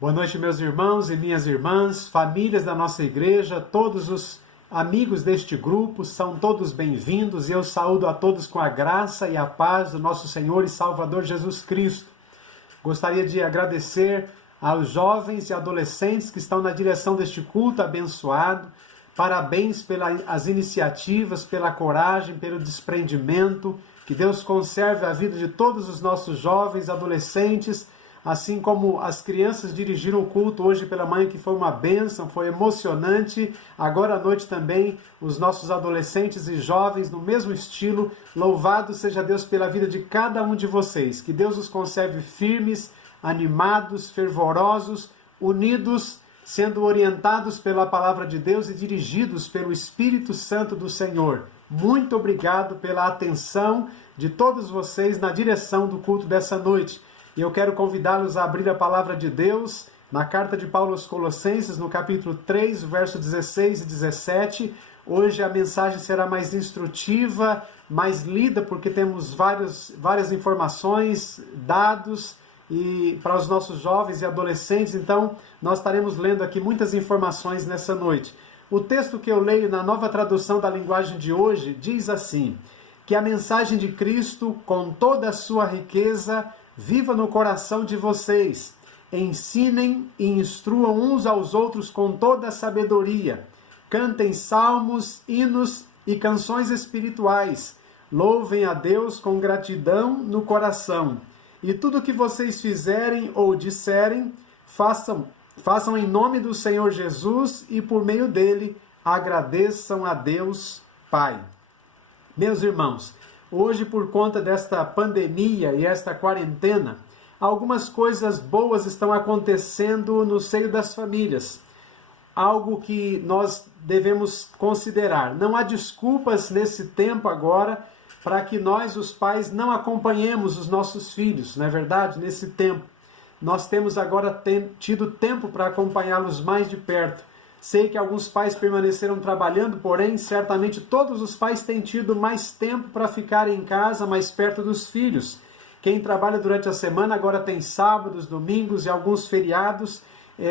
Boa noite, meus irmãos e minhas irmãs, famílias da nossa igreja, todos os amigos deste grupo, são todos bem-vindos e eu saúdo a todos com a graça e a paz do nosso Senhor e Salvador Jesus Cristo. Gostaria de agradecer aos jovens e adolescentes que estão na direção deste culto abençoado. Parabéns pelas iniciativas, pela coragem, pelo desprendimento. Que Deus conserve a vida de todos os nossos jovens, adolescentes, assim como as crianças dirigiram o culto hoje pela manhã, que foi uma bênção, foi emocionante. Agora à noite também, os nossos adolescentes e jovens no mesmo estilo. Louvado seja Deus pela vida de cada um de vocês. Que Deus os conserve firmes, animados, fervorosos, unidos, sendo orientados pela palavra de Deus e dirigidos pelo Espírito Santo do Senhor. Muito obrigado pela atenção de todos vocês na direção do culto dessa noite. E eu quero convidá-los a abrir a palavra de Deus na carta de Paulo aos Colossenses, no capítulo 3, verso 16 e 17. Hoje a mensagem será mais instrutiva, mais lida, porque temos várias informações, dados e para os nossos jovens e adolescentes. Então, nós estaremos lendo aqui muitas informações nessa noite. O texto que eu leio na nova tradução da linguagem de hoje diz assim: que a mensagem de Cristo, com toda a sua riqueza, viva no coração de vocês. Ensinem e instruam uns aos outros com toda a sabedoria. Cantem salmos, hinos e canções espirituais. Louvem a Deus com gratidão no coração. E tudo que vocês fizerem ou disserem, façam em nome do Senhor Jesus e por meio dele agradeçam a Deus Pai. Meus irmãos, hoje, por conta desta pandemia e esta quarentena, algumas coisas boas estão acontecendo no seio das famílias. Algo que nós devemos considerar. Não há desculpas nesse tempo agora para que nós, os pais, não acompanhemos os nossos filhos, não é verdade? Nesse tempo. Nós temos agora tido tempo para acompanhá-los mais de perto. Sei que alguns pais permaneceram trabalhando, porém, certamente todos os pais têm tido mais tempo para ficar em casa, mais perto dos filhos. Quem trabalha durante a semana agora tem sábados, domingos e alguns feriados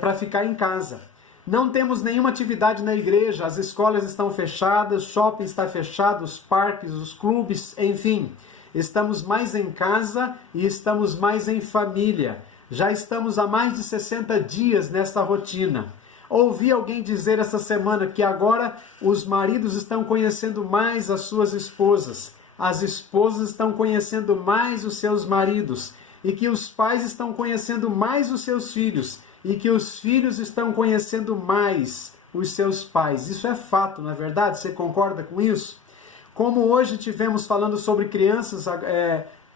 para ficar em casa. Não temos nenhuma atividade na igreja, as escolas estão fechadas, o shopping está fechado, os parques, os clubes, enfim. Estamos mais em casa e estamos mais em família. Já estamos há mais de 60 dias nesta rotina. Ouvi alguém dizer essa semana que agora os maridos estão conhecendo mais as suas esposas, as esposas estão conhecendo mais os seus maridos, e que os pais estão conhecendo mais os seus filhos, e que os filhos estão conhecendo mais os seus pais. Isso é fato, não é verdade? Você concorda com isso? Como hoje tivemos falando sobre crianças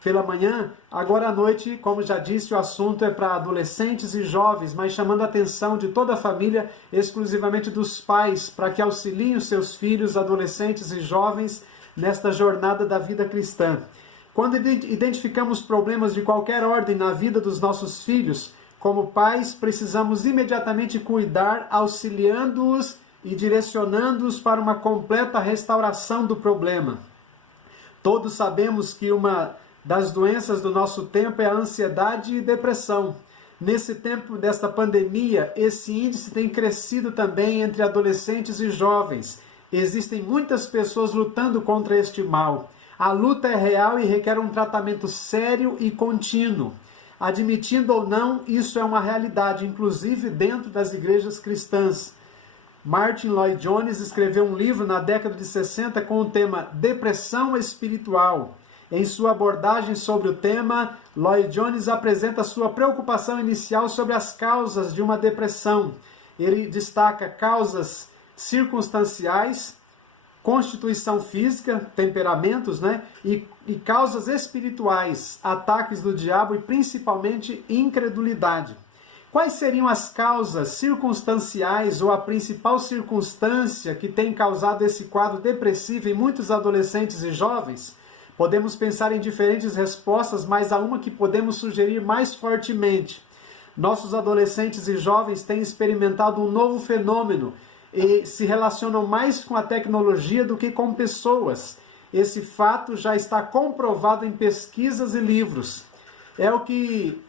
pela manhã, agora à noite, como já disse, o assunto é para adolescentes e jovens, mas chamando a atenção de toda a família, exclusivamente dos pais, para que auxiliem os seus filhos, adolescentes e jovens nesta jornada da vida cristã. Quando identificamos problemas de qualquer ordem na vida dos nossos filhos, como pais, precisamos imediatamente cuidar, auxiliando-os e direcionando-os para uma completa restauração do problema. Todos sabemos que uma das doenças do nosso tempo é a ansiedade e depressão. Nesse tempo desta pandemia, esse índice tem crescido também entre adolescentes e jovens. Existem muitas pessoas lutando contra este mal. A luta é real e requer um tratamento sério e contínuo. Admitindo ou não, isso é uma realidade, inclusive dentro das igrejas cristãs. Martin Lloyd Jones escreveu um livro na década de 60 com o tema Depressão Espiritual. Em sua abordagem sobre o tema, Lloyd Jones apresenta sua preocupação inicial sobre as causas de uma depressão. Ele destaca causas circunstanciais, constituição física, temperamentos, e causas espirituais, ataques do diabo e principalmente incredulidade. Quais seriam as causas circunstanciais ou a principal circunstância que tem causado esse quadro depressivo em muitos adolescentes e jovens? Podemos pensar em diferentes respostas, mas há uma que podemos sugerir mais fortemente. Nossos adolescentes e jovens têm experimentado um novo fenômeno e se relacionam mais com a tecnologia do que com pessoas. Esse fato já está comprovado em pesquisas e livros. É o que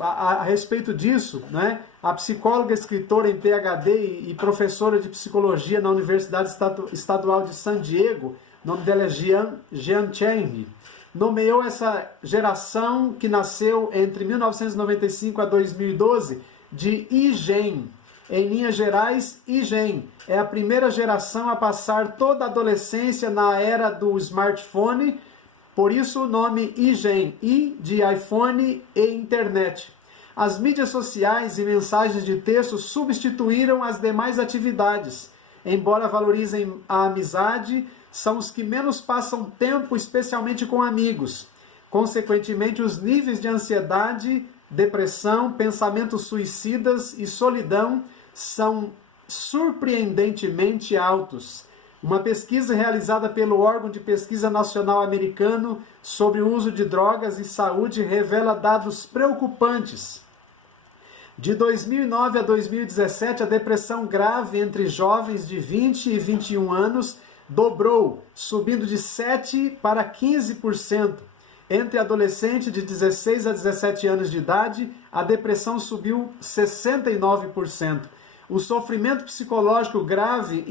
a respeito disso, né, a psicóloga, escritora em PhD e professora de psicologia na Universidade Estadual de San Diego, o nome dela é Jean Cheng, nomeou essa geração que nasceu entre 1995 a 2012 de iGen. Em linhas gerais, iGen é a primeira geração a passar toda a adolescência na era do smartphone, por isso o nome iGen, I de iPhone e internet. As mídias sociais e mensagens de texto substituíram as demais atividades. Embora valorizem a amizade, são os que menos passam tempo, especialmente com amigos. Consequentemente, os níveis de ansiedade, depressão, pensamentos suicidas e solidão são surpreendentemente altos. Uma pesquisa realizada pelo órgão de pesquisa nacional americano sobre o uso de drogas e saúde revela dados preocupantes. De 2009 a 2017, a depressão grave entre jovens de 20 e 21 anos dobrou, subindo de 7% para 15%. Entre adolescentes de 16 a 17 anos de idade, a depressão subiu 69%. O sofrimento psicológico grave,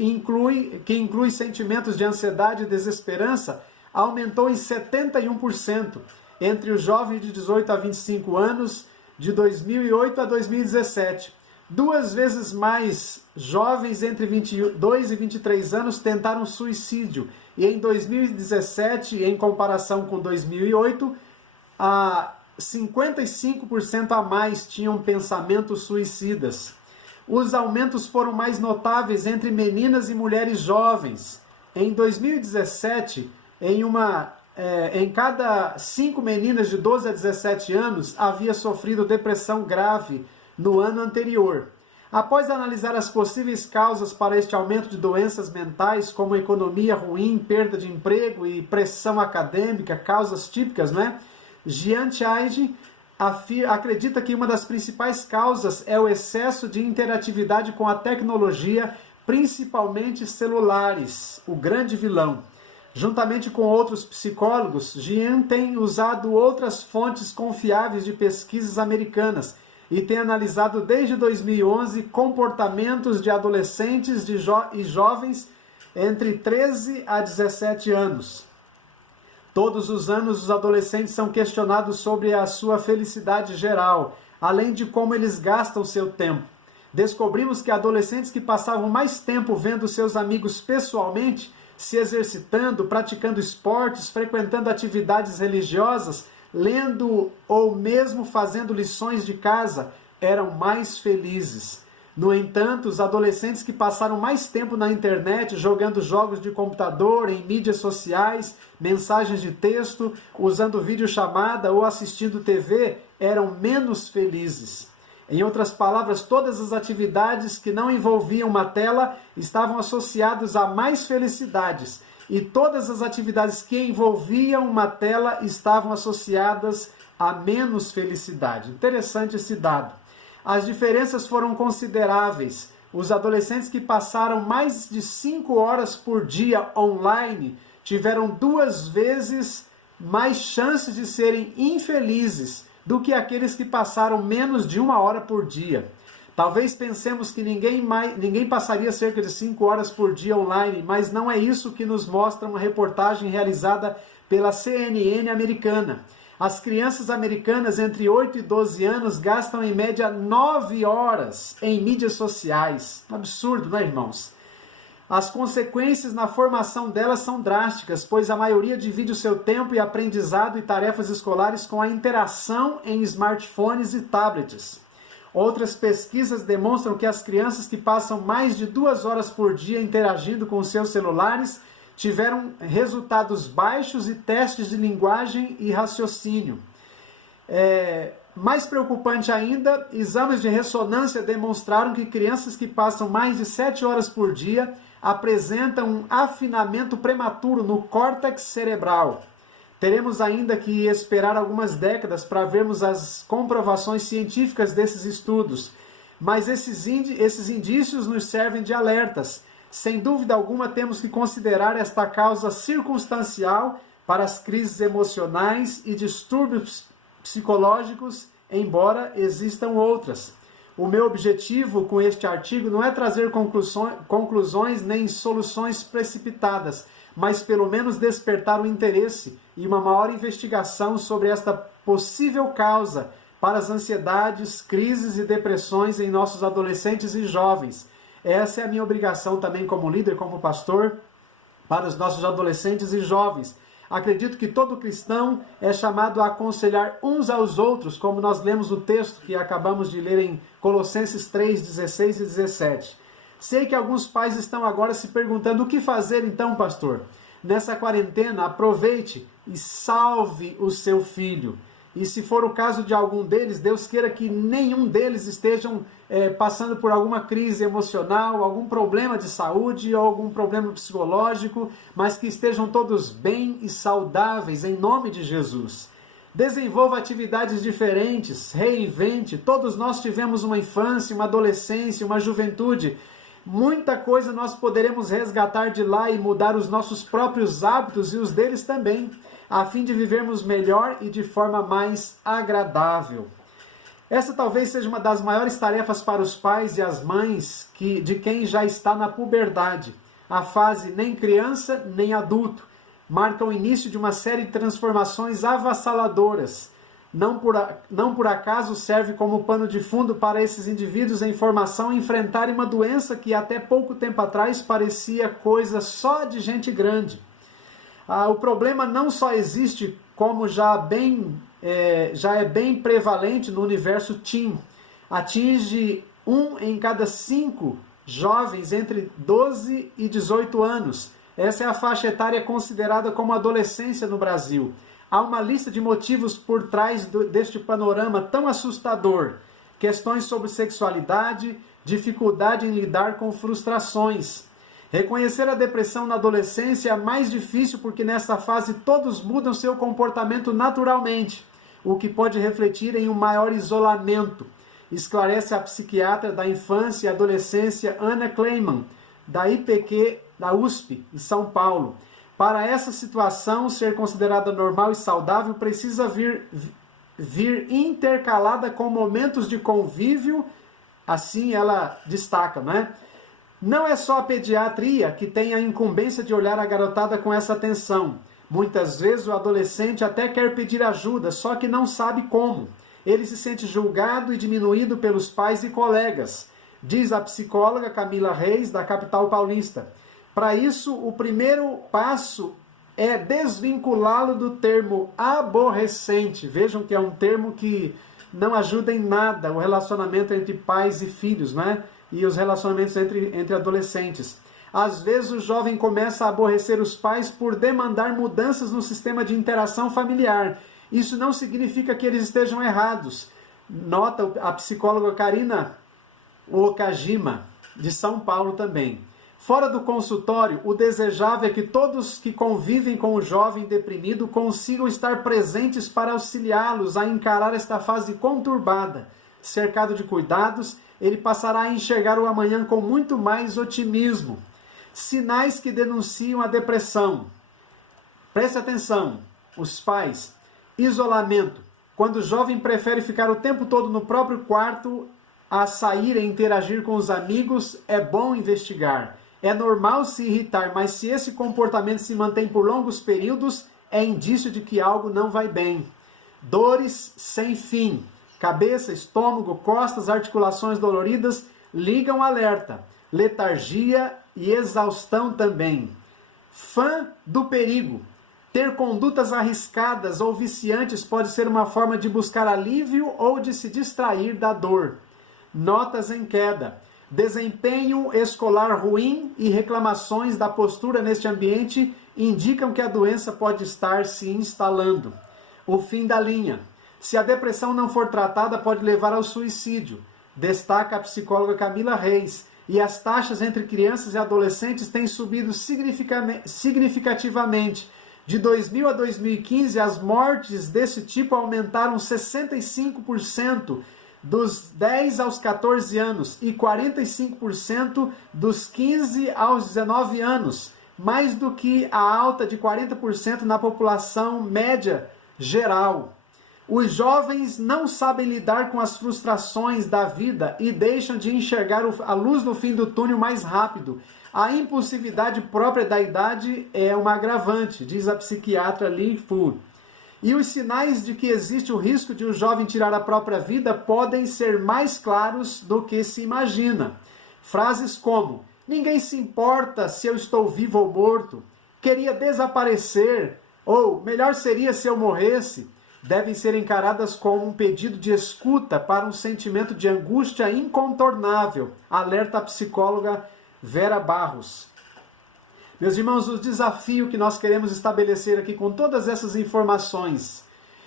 que inclui sentimentos de ansiedade e desesperança, aumentou em 71% entre os jovens de 18 a 25 anos, de 2008 a 2017. 2 vezes mais jovens entre 22 e 23 anos tentaram suicídio. E em 2017, em comparação com 2008, 55% a mais tinham pensamentos suicidas. Os aumentos foram mais notáveis entre meninas e mulheres jovens. Em 2017, em cada 5 meninas de 12 a 17 anos havia sofrido depressão grave no ano anterior. Após analisar as possíveis causas para este aumento de doenças mentais, como economia ruim, perda de emprego e pressão acadêmica, causas típicas, né? Jean Cheng acredita que uma das principais causas é o excesso de interatividade com a tecnologia, principalmente celulares, o grande vilão. Juntamente com outros psicólogos, Jean tem usado outras fontes confiáveis de pesquisas americanas e tem analisado desde 2011 comportamentos de adolescentes e jovens entre 13 a 17 anos. Todos os anos, os adolescentes são questionados sobre a sua felicidade geral, além de como eles gastam seu tempo. Descobrimos que adolescentes que passavam mais tempo vendo seus amigos pessoalmente, se exercitando, praticando esportes, frequentando atividades religiosas, lendo ou mesmo fazendo lições de casa, eram mais felizes. No entanto, os adolescentes que passaram mais tempo na internet, jogando jogos de computador, em mídias sociais, mensagens de texto, usando videochamada ou assistindo TV, eram menos felizes. Em outras palavras, todas as atividades que não envolviam uma tela estavam associadas a mais felicidades, e todas as atividades que envolviam uma tela estavam associadas a menos felicidade. Interessante esse dado. As diferenças foram consideráveis. Os adolescentes que passaram mais de 5 horas por dia online tiveram 2 vezes mais chances de serem infelizes do que aqueles que passaram menos de 1 hora por dia. Talvez pensemos que ninguém passaria cerca de 5 horas por dia online, mas não é isso que nos mostra uma reportagem realizada pela CNN americana. As crianças americanas entre 8 e 12 anos gastam em média 9 horas em mídias sociais. Absurdo, não é, irmãos? As consequências na formação delas são drásticas, pois a maioria divide o seu tempo e aprendizado e tarefas escolares com a interação em smartphones e tablets. Outras pesquisas demonstram que as crianças que passam mais de 2 horas por dia interagindo com seus celulares tiveram resultados baixos e testes de linguagem e raciocínio. Mais preocupante ainda, exames de ressonância demonstraram que crianças que passam mais de 7 horas por dia apresentam um afinamento prematuro no córtex cerebral. Teremos ainda que esperar algumas décadas para vermos as comprovações científicas desses estudos, mas esses indícios nos servem de alertas. Sem dúvida alguma, temos que considerar esta causa circunstancial para as crises emocionais e distúrbios psicológicos embora existam outras. O meu objetivo com este artigo não é trazer conclusões nem soluções precipitadas, mas pelo menos despertar o interesse e uma maior investigação sobre esta possível causa para as ansiedades, crises e depressões em nossos adolescentes e jovens. Essa é a minha obrigação também como líder, como pastor, para os nossos adolescentes e jovens. Acredito que todo cristão é chamado a aconselhar uns aos outros, como nós lemos no texto que acabamos de ler em Colossenses 3, 16 e 17. Sei que alguns pais estão agora se perguntando o que fazer então, pastor? Nessa quarentena, aproveite e salve o seu filho. E se for o caso de algum deles, Deus queira que nenhum deles estejam passando por alguma crise emocional, algum problema de saúde ou algum problema psicológico, mas que estejam todos bem e saudáveis em nome de Jesus. Desenvolva atividades diferentes, reinvente. Todos nós tivemos uma infância, uma adolescência, uma juventude. Muita coisa nós poderemos resgatar de lá e mudar os nossos próprios hábitos e os deles também, a fim de vivermos melhor e de forma mais agradável. Essa talvez seja uma das maiores tarefas para os pais e as mães de quem já está na puberdade. A fase nem criança nem adulto marca o início de uma série de transformações avassaladoras. Não por acaso serve como pano de fundo para esses indivíduos em formação enfrentarem uma doença que até pouco tempo atrás parecia coisa só de gente grande. O problema não só existe, como já é bem prevalente no universo teen. Atinge 1 em cada 5 jovens entre 12 e 18 anos. Essa é a faixa etária considerada como adolescência no Brasil. Há uma lista de motivos por trás deste panorama tão assustador. Questões sobre sexualidade, dificuldade em lidar com frustrações. Reconhecer a depressão na adolescência é mais difícil porque nessa fase todos mudam seu comportamento naturalmente, o que pode refletir em um maior isolamento. Esclarece a psiquiatra da infância e adolescência Ana Kleiman, da IPQ da USP, em São Paulo. Para essa situação ser considerada normal e saudável, precisa vir intercalada com momentos de convívio, assim ela destaca, né? Não é só a pediatria que tem a incumbência de olhar a garotada com essa atenção. Muitas vezes o adolescente até quer pedir ajuda, só que não sabe como. Ele se sente julgado e diminuído pelos pais e colegas, diz a psicóloga Camila Reis, da capital paulista. Para isso, o primeiro passo é desvinculá-lo do termo aborrecente. Vejam que é um termo que não ajuda em nada o relacionamento entre pais e filhos, né? E os relacionamentos entre adolescentes. Às vezes o jovem começa a aborrecer os pais por demandar mudanças no sistema de interação familiar. Isso não significa que eles estejam errados. Nota a psicóloga Karina Okajima, de São Paulo também. Fora do consultório, o desejável é que todos que convivem com o jovem deprimido consigam estar presentes para auxiliá-los a encarar esta fase conturbada. Cercado de cuidados, ele passará a enxergar o amanhã com muito mais otimismo. Sinais que denunciam a depressão. Preste atenção, os pais. Isolamento. Quando o jovem prefere ficar o tempo todo no próprio quarto a sair e interagir com os amigos, é bom investigar. É normal se irritar, mas se esse comportamento se mantém por longos períodos, é indício de que algo não vai bem. Dores sem fim. Cabeça, estômago, costas, articulações doloridas ligam alerta. Letargia e exaustão também. Fã do perigo. Ter condutas arriscadas ou viciantes pode ser uma forma de buscar alívio ou de se distrair da dor. Notas em queda. Desempenho escolar ruim e reclamações da postura neste ambiente indicam que a doença pode estar se instalando. O fim da linha. Se a depressão não for tratada, pode levar ao suicídio, destaca a psicóloga Camila Reis. E as taxas entre crianças e adolescentes têm subido significativamente. De 2000 a 2015, as mortes desse tipo aumentaram 65% dos 10 aos 14 anos e 45% dos 15 aos 19 anos, mais do que a alta de 40% na população média geral. Os jovens não sabem lidar com as frustrações da vida e deixam de enxergar a luz no fim do túnel mais rápido. A impulsividade própria da idade é uma agravante, diz a psiquiatra Lee Fu. E os sinais de que existe o risco de um jovem tirar a própria vida podem ser mais claros do que se imagina. Frases como: ninguém se importa se eu estou vivo ou morto, queria desaparecer, ou melhor seria se eu morresse, devem ser encaradas como um pedido de escuta para um sentimento de angústia incontornável, alerta a psicóloga Vera Barros. Meus irmãos, o desafio que nós queremos estabelecer aqui com todas essas informações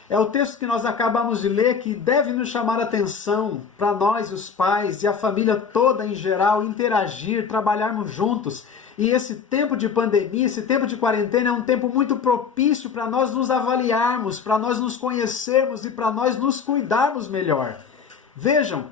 é o texto que nós acabamos de ler, que deve nos chamar a atenção para nós, os pais e a família toda em geral, interagir, trabalharmos juntos. E esse tempo de pandemia, esse tempo de quarentena é um tempo muito propício para nós nos avaliarmos, para nós nos conhecermos e para nós nos cuidarmos melhor. Vejam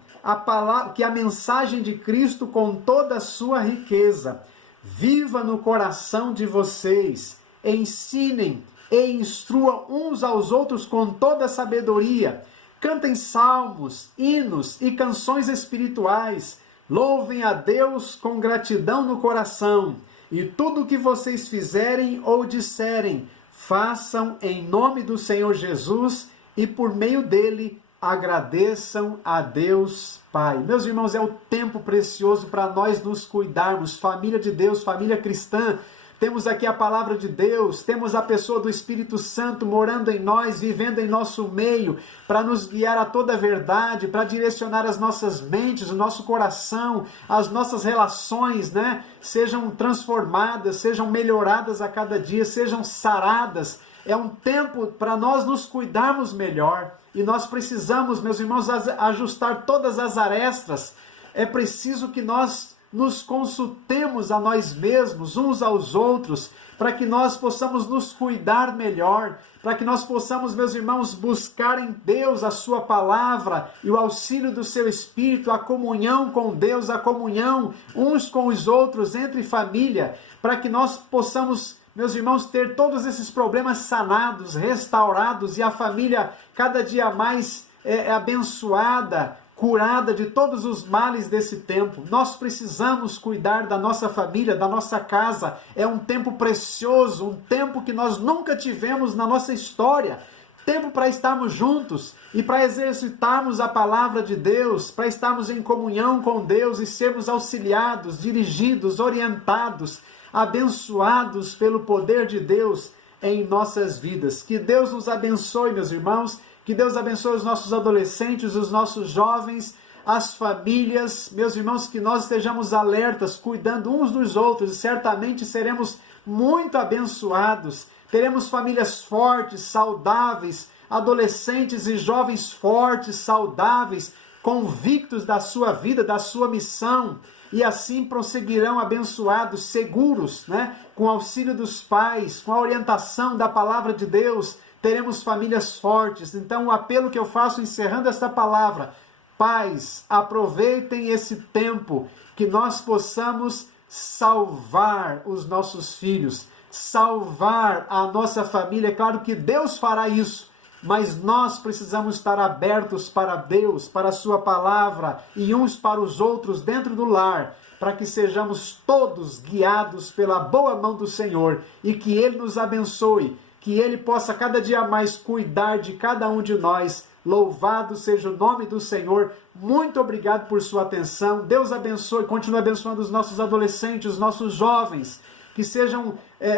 que a mensagem de Cristo com toda a sua riqueza viva no coração de vocês, ensinem e instruam uns aos outros com toda a sabedoria, cantem salmos, hinos e canções espirituais, louvem a Deus com gratidão no coração, e tudo o que vocês fizerem ou disserem, façam em nome do Senhor Jesus e por meio dele agradeçam a Deus Pai. Meus irmãos, é o tempo precioso para nós nos cuidarmos, família de Deus, família cristã. Temos aqui a palavra de Deus, temos a pessoa do Espírito Santo morando em nós, vivendo em nosso meio, para nos guiar a toda a verdade, para direcionar as nossas mentes, o nosso coração, as nossas relações, sejam transformadas, sejam melhoradas a cada dia, sejam saradas. É um tempo para nós nos cuidarmos melhor. E nós precisamos, meus irmãos, ajustar todas as arestas. É preciso que nós nos consultemos a nós mesmos, uns aos outros, para que nós possamos nos cuidar melhor, para que nós possamos, meus irmãos, buscar em Deus a sua palavra e o auxílio do seu Espírito, a comunhão com Deus, a comunhão uns com os outros, entre família, para que nós possamos, meus irmãos, ter todos esses problemas sanados, restaurados e a família cada dia mais abençoada, curada de todos os males desse tempo. Nós precisamos cuidar da nossa família, da nossa casa. É um tempo precioso, um tempo que nós nunca tivemos na nossa história. Tempo para estarmos juntos e para exercitarmos a palavra de Deus, para estarmos em comunhão com Deus e sermos auxiliados, dirigidos, orientados, abençoados pelo poder de Deus em nossas vidas. Que Deus nos abençoe, meus irmãos, que Deus abençoe os nossos adolescentes, os nossos jovens, as famílias, meus irmãos, que nós estejamos alertas, cuidando uns dos outros, e certamente seremos muito abençoados, teremos famílias fortes, saudáveis, adolescentes e jovens fortes, saudáveis, convictos da sua vida, da sua missão, e assim prosseguirão abençoados, seguros, com o auxílio dos pais, com a orientação da palavra de Deus, teremos famílias fortes. Então o apelo que eu faço encerrando esta palavra: pais, aproveitem esse tempo, que nós possamos salvar os nossos filhos, salvar a nossa família. É claro que Deus fará isso, mas nós precisamos estar abertos para Deus, para a sua palavra e uns para os outros dentro do lar, para que sejamos todos guiados pela boa mão do Senhor e que Ele nos abençoe, que Ele possa cada dia mais cuidar de cada um de nós. Louvado seja o nome do Senhor. Muito obrigado por sua atenção. Deus abençoe, continue abençoando os nossos adolescentes, os nossos jovens, que sejam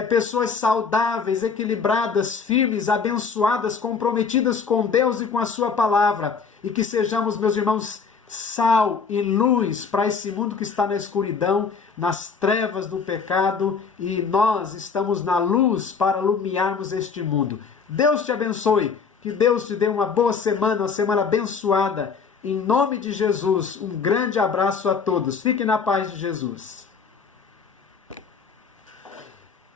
pessoas saudáveis, equilibradas, firmes, abençoadas, comprometidas com Deus e com a sua palavra. E que sejamos, meus irmãos, sal e luz para esse mundo que está na escuridão, nas trevas do pecado, e nós estamos na luz para iluminarmos este mundo. Deus te abençoe, que Deus te dê uma boa semana, uma semana abençoada. Em nome de Jesus, um grande abraço a todos. Fiquem na paz de Jesus.